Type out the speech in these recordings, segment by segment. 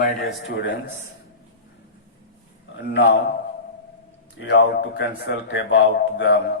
My dear students, now you have to consult about the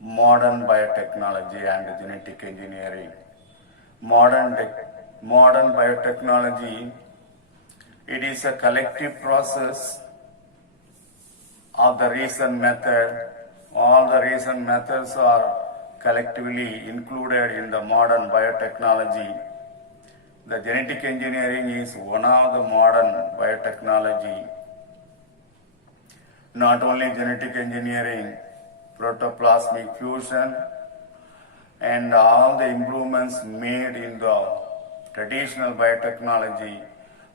modern biotechnology and genetic engineering. Modern biotechnology, it is a collective process of the recent method. All the recent methods are collectively included in the modern biotechnology. The genetic engineering is one of the modern biotechnology. Not only genetic engineering, protoplasmic fusion, and all the improvements made in the traditional biotechnology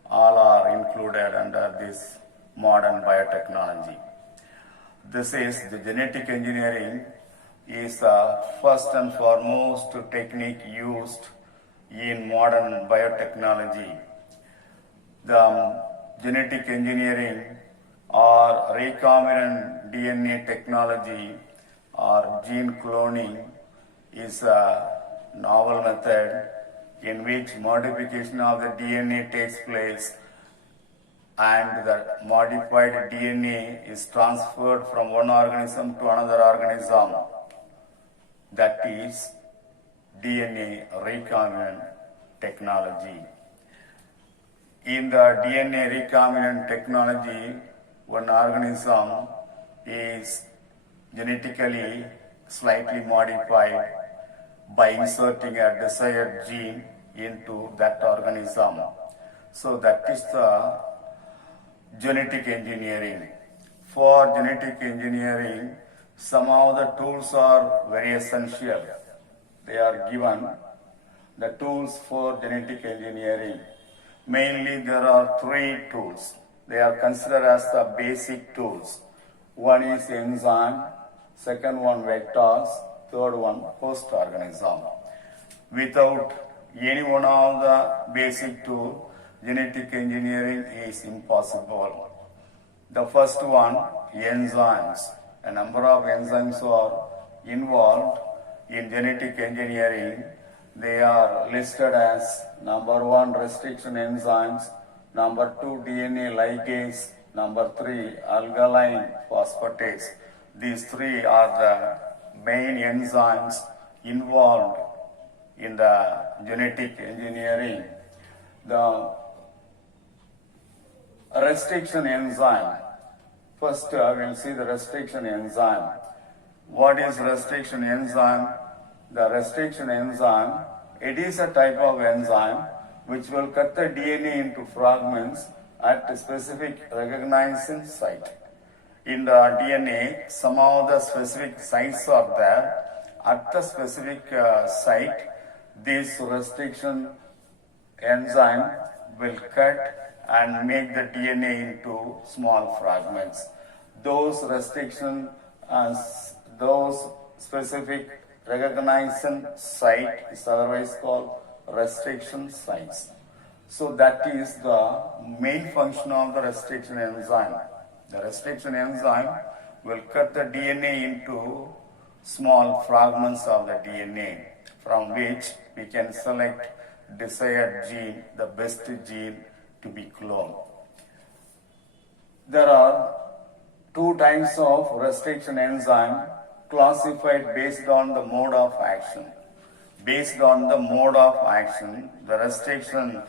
all are included under this modern biotechnology. This is the genetic engineering is first and foremost technique used in modern biotechnology. The genetic engineering or recombinant DNA technology or gene cloning is a novel method in which modification of the DNA takes place and the modified DNA is transferred from one organism to another organism. That is DNA recombinant technology. In the DNA recombinant technology, one organism is genetically slightly modified by inserting a desired gene into that organism. So that is the genetic engineering. For genetic engineering, some of the tools are very essential. They are given, the tools for genetic engineering. Mainly there are three tools. They are considered as the basic tools. One is enzyme, second one vectors, third one host organism. Without any one of the basic tools, genetic engineering is impossible. The first one, enzymes. A number of enzymes are involved in genetic engineering. They are listed as number 1, restriction enzymes, number 2, DNA ligase, number 3, alkaline phosphatase. These three are the main enzymes involved in the genetic engineering. The restriction enzyme. First, we will see the restriction enzyme. What is restriction enzyme? The restriction enzyme, it is a type of enzyme which will cut the DNA into fragments at a specific recognizing site. In the DNA, some of the specific sites are there. At the specific site, this restriction enzyme will cut and make the DNA into small fragments. Those restriction, those specific recognizing site is otherwise called restriction sites. So that is the main function of the restriction enzyme. The restriction enzyme will cut the DNA into small fragments of the DNA from which we can select desired gene, the best gene to be cloned. There are two types of restriction enzyme classified based on the mode of action. Based on the mode of action, the restriction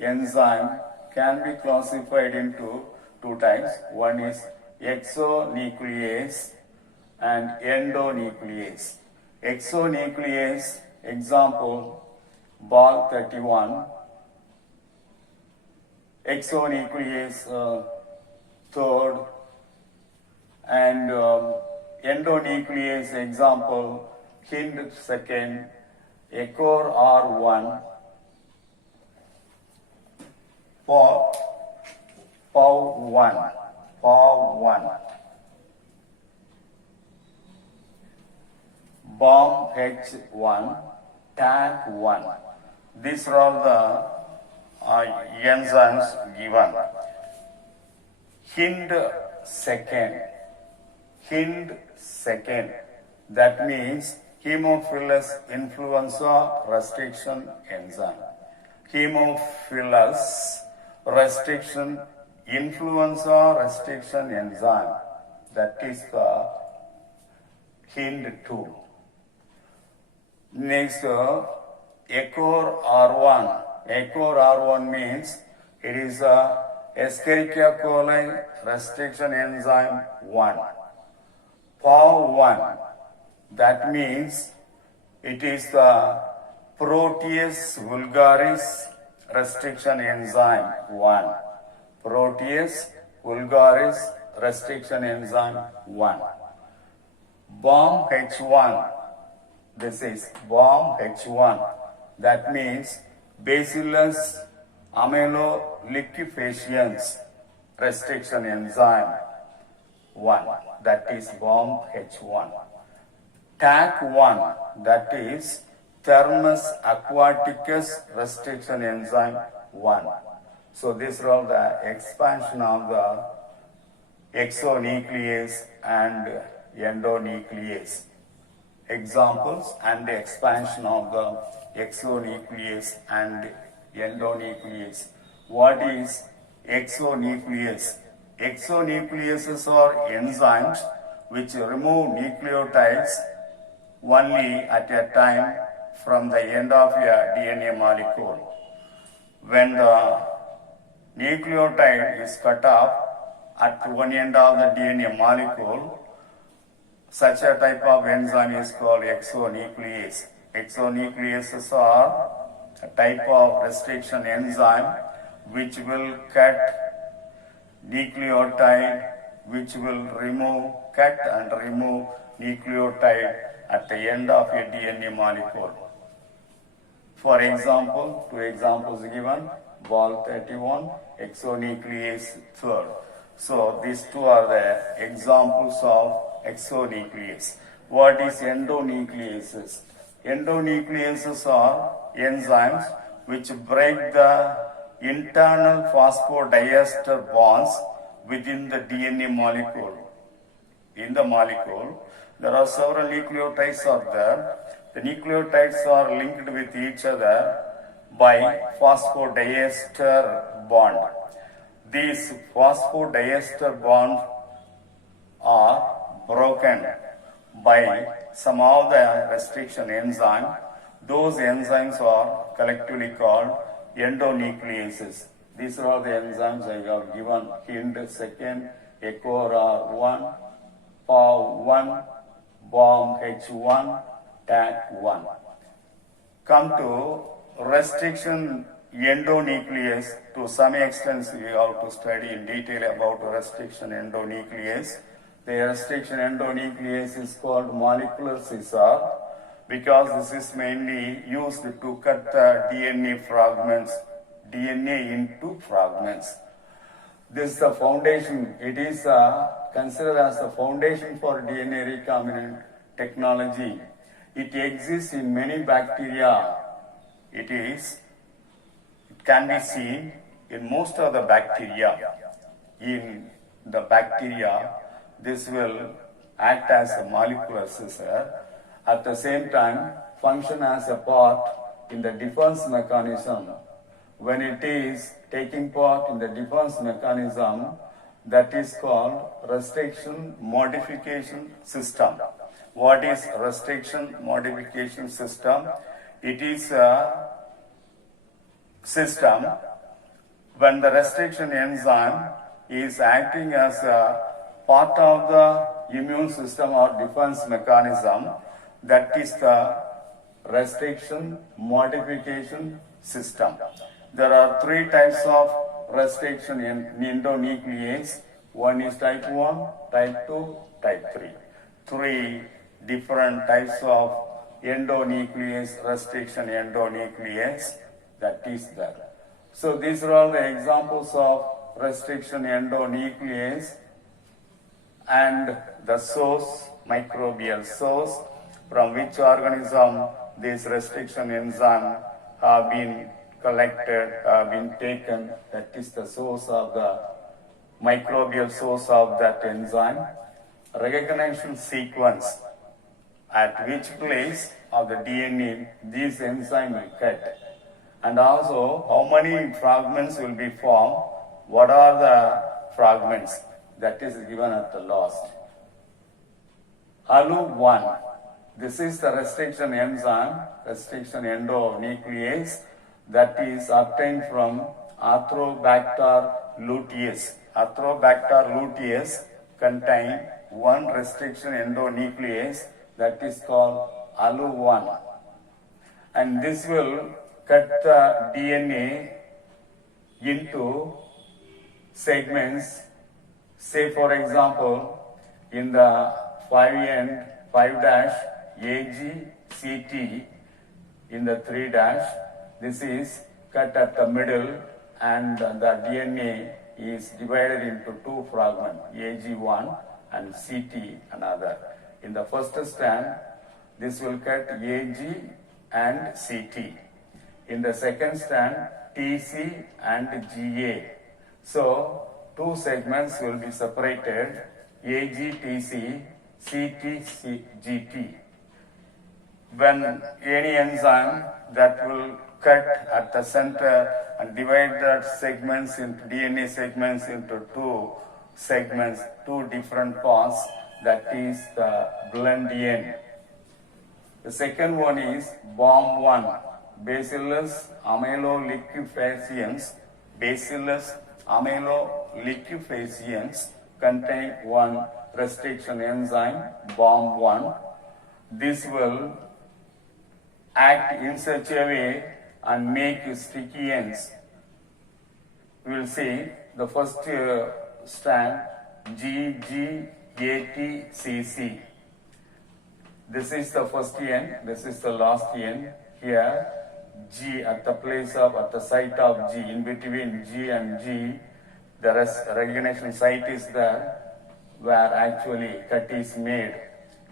enzyme can be classified into two types. One is exonuclease and endonuclease. Exonuclease, example, BAL31. Exonuclease third, and endonuclease, example, HIND second, ECOR R1, POW1, BOM H1, TAG1. These are all the enzymes given. HIND second, that means Haemophilus influenza restriction enzyme. Haemophilus restriction, influenza restriction enzyme. That is the HIND2. Next, ECOR R1. ECOR R1 means it is a Escherichia coli restriction enzyme 1. PAW1, that means it is the Protease vulgaris restriction enzyme 1. Protease vulgaris restriction enzyme 1. BOM H1, this is BOM H1, that means Bacillus ameloleukophaciens restriction enzyme 1, that is BOM H1. TAC1, that is Thermus aquaticus restriction enzyme 1. So these are all the expansion of the exonuclease and endonuclease. Examples and the expansion of the exonuclease and endonuclease. What is exonuclease? Exonucleases are enzymes which remove nucleotides only at a time from the end of a DNA molecule. When the nucleotide is cut off at one end of the DNA molecule, such a type of enzyme is called exonuclease. Exonucleases are a type of restriction enzyme which will cut nucleotide, which will cut and remove nucleotide at the end of a DNA molecule. For example, two examples given, Ball 31, exonuclease 3rd. So these two are the examples of exonuclease. What is endonucleases? Endonucleases are enzymes which break the internal phosphodiester bonds within the DNA molecule. In the molecule, there are several nucleotides are there. The nucleotides are linked with each other by phosphodiester bond. These phosphodiester bonds are broken by some of the restriction enzyme. Those enzymes are collectively called endonucleases. These are all the enzymes I have given. HIND 2nd, ECOR1, PAW1, BOM H1, TAC1. Come to restriction endonuclease. To some extent, we have to study in detail about restriction endonuclease. The restriction endonuclease is called molecular scissor because this is mainly used to cut the DNA into fragments. This is the foundation. It is considered as the foundation for DNA recombinant technology. It exists in many bacteria. It can be seen in most of the bacteria. In the bacteria, this will act as a molecular scissor. At the same time, function as a part in the defense mechanism. When it is taking part in the defense mechanism, that is called restriction modification system. What is restriction modification system? It is a system when the restriction enzyme is acting as a part of the immune system or defense mechanism. That is the restriction modification system. There are three types of restriction in endonuclease. One is type 1, type 2, type 3. Three different types of endonuclease, restriction endonuclease, that is there. So these are all the examples of restriction endonuclease and the source, microbial source, from which organism these restriction enzymes have been collected, have been taken. That is the source of the microbial source of that enzyme. Recognition sequence, at which place of the DNA these enzymes will cut, and also how many fragments will be formed, what are the fragments, that is given at the last. ALU1, this is the restriction enzyme, restriction endonuclease, that is obtained from Arthrobacter luteus. Arthrobacter luteus contain one restriction endonuclease that is called ALU1, and this will cut the DNA into segments. Say for example, in the 5' AGCT, in the 3', this is cut at the middle and the DNA is divided into two fragments, AG1 and CT another. In the first strand, this will cut AG and CT. In the second strand, TC and GA. So, two segments will be separated, AGTC, CTGT. When any enzyme that will cut at the center and divide that segments into DNA segments into two segments, two different parts, that is the blend end. The second one is BOM1, Bacillus amyloliquefaciens. Bacillus amyloliquefaciens contain one restriction enzyme, BOM1. This will act in such a way and make sticky ends. We will see the first strand, GGATCC. This is the first end, this is the last end. Here, G at the site of G, in between G and G, the recognition site is there where actually cut is made.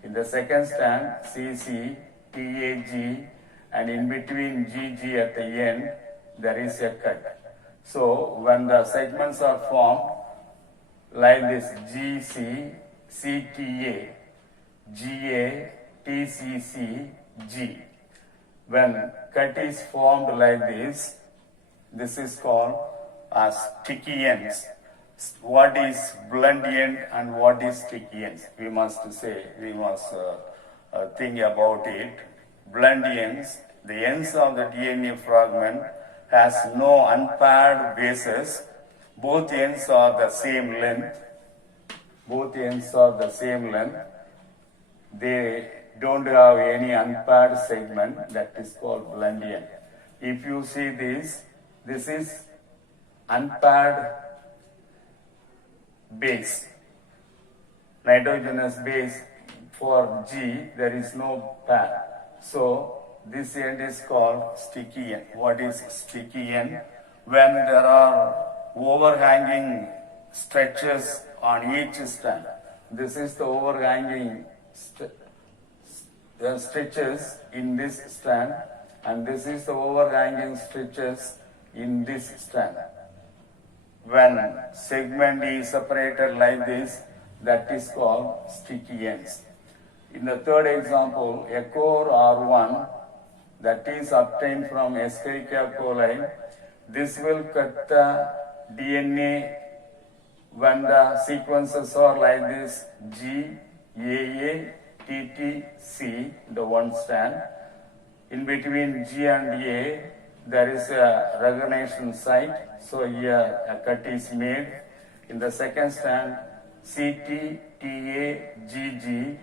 In the second strand, CC, TAG, and in between GG at the end, there is a cut. So when the segments are formed like this, GC, CTA, GA, TCC, G. When cut is formed like this is called as sticky ends. What is blend end and what is sticky ends? We must think about it. Blend ends, the ends of the DNA fragment has no unpaired bases. Both ends are the same length. Both ends are the same length. They don't have any unpaired segment, that is called blend end. If you see this is unpaired base. Nitrogenous base for G, there is no pair. So this end is called sticky end. What is sticky end? When there are overhanging stretches on each strand. This is the overhanging stretches in this strand, and this is the overhanging stretches in this strand. When segment is separated like this, that is called sticky ends. In the third example, Echor R1, that is obtained from Escherichia coli, this will cut the DNA when the sequences are like this, G, AA, TT, C, the one strand. In between G and A, there is a recognition site, so here a cut is made. In the second strand, CT, TA, GG,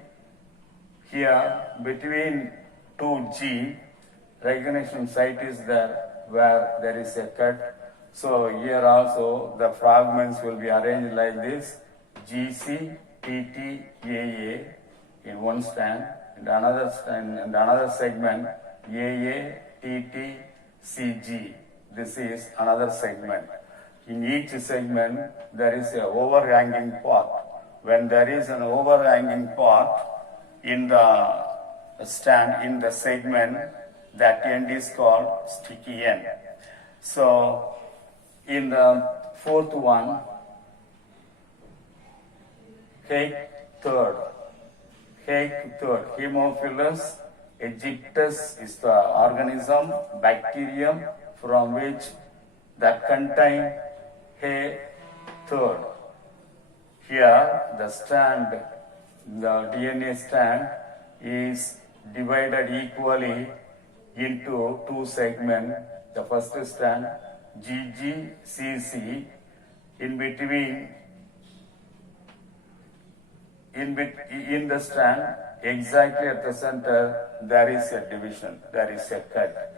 here between 2G, recognition site is there where there is a cut. So here also the fragments will be arranged like this, GC, TT, AA in one strand, and another strand, and another segment, AA, TT, CG. This is another segment. In each segment, there is an overhanging part. When there is an overhanging part in the stand, in the segment, that end is called sticky end. So, in the fourth one, Haemophilus aegyptus is the organism, bacterium, from which that contain a third. Here the strand, the DNA strand is divided equally into two segments. The first strand GGCC, in between in the strand exactly at the center there is a division, there is a cut.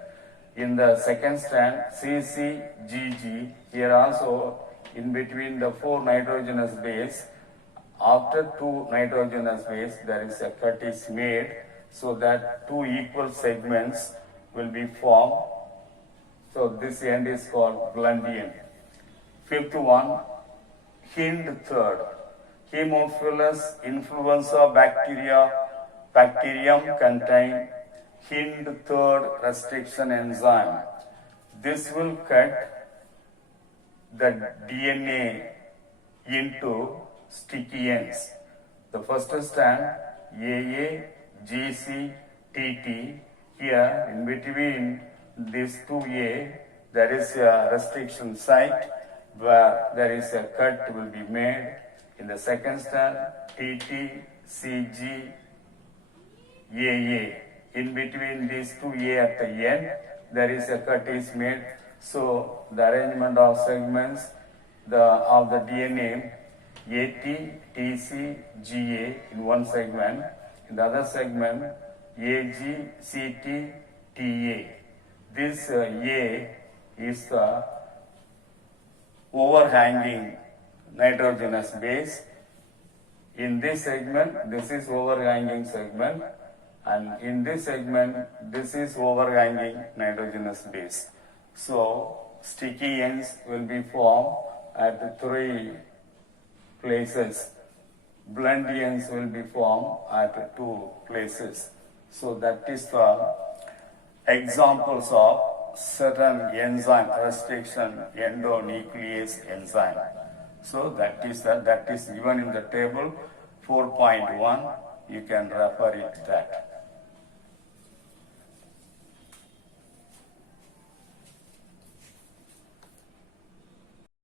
In the second strand CCGG, here also in between the four nitrogenous base, after two nitrogenous base there is a cut is made so that two equal segments will be formed. So this end is called blunt end. Fifth one, hind third. Haemophilus influenza bacterium contain hind third restriction enzyme. This will cut the DNA into sticky ends. The first strand AA, GC, TT. Here in between these two A, there is a restriction site where there is a cut will be made. In the second strand TT, CG, AA. In between these two A at the end, there is a cut is made. So the arrangement of segments of the DNA AT, TC, GA in one segment. In the other segment AG, CT, TA. This A is the overhanging nitrogenous base. In this segment, this is overhanging segment, and in this segment, this is overhanging nitrogenous base. So sticky ends will be formed at three places. Blunt ends will be formed at two places. So that is the examples of certain enzyme restriction endonuclease enzyme. So that is given in the table 4.1. You can refer it that.